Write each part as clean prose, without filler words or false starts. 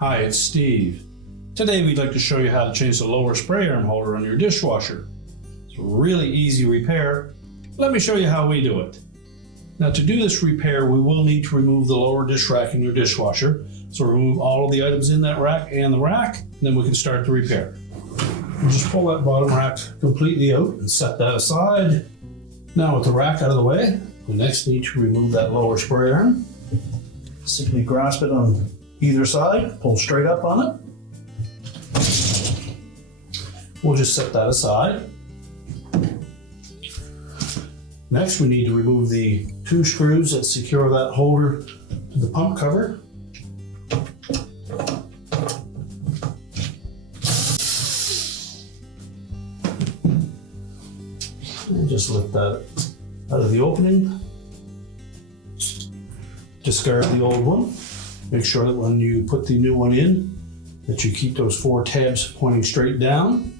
Hi, it's Steve. Today we'd like to show you how to change the lower spray arm holder on your dishwasher. It's a really easy repair. Let me show you how we do it. Now, to do this repair, we will need to remove the lower dish rack in your dishwasher. So remove all of the items in that rack and the rack, and then we can start the repair. We'll just pull that bottom rack completely out and set that aside. Now, with the rack out of the way, we next need to remove that lower spray arm. Simply grasp it on either side, pull straight up on it. We'll just set that aside. Next, we need to remove the 2 screws that secure that holder to the pump cover. And just lift that out of the opening. Discard the old one. Make sure that when you put the new one in, that you keep those 4 tabs pointing straight down.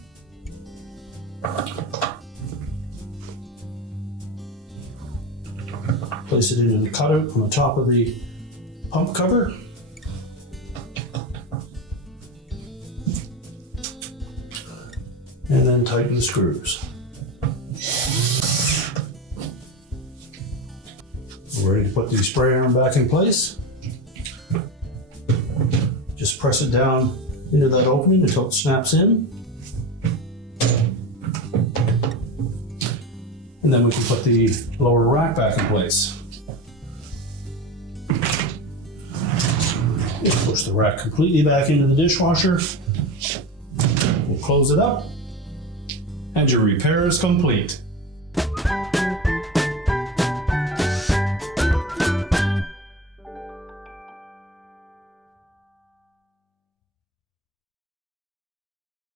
Place it in the cutout on the top of the pump cover. And then tighten the screws. We're ready to put the spray arm back in place. Just press it down into that opening until it snaps in. And then we can put the lower rack back in place. We'll push the rack completely back into the dishwasher. We'll close it up, and your repair is complete.